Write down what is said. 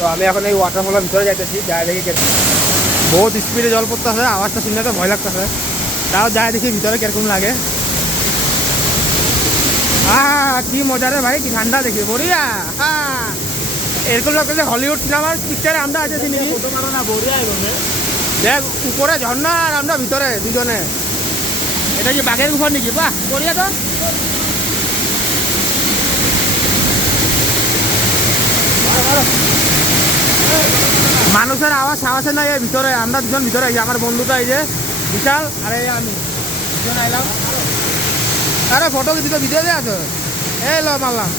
তো আমি এখন এই ওয়াটারফলের ভিতরে যাইতেছি, যাই দেখি বহুত স্পিডে জল পড়তেছে, আওয়াজটা শুনলে তো ভয় লাগতেছে। তাও যাই দেখি ভিতরে কিরকম লাগে। কি মজা রে ভাই, কি ঠান্ডা দেখি বড়িয়া। এরকম লাগতেছে হলিউড সিনেমার পিকচারে আমরা আছি নাকি। দেখ উপরে ঝর্ণা আর আমরা ভিতরে দুজনে। এটা কি বাঘের গুফা নাকি? বাহ বড়িয়া তো। মানুষের আওয়াজ সাহসে নাই এর ভিতরে, আমরা দুজন ভিতরে আছি। আমার বন্ধুটা এই যে বিশাল, আর এই আমি দুজন আইলাম। আরে ফটো দিতে ভিডিও দিয়ে আছো, এই লো মারলাম।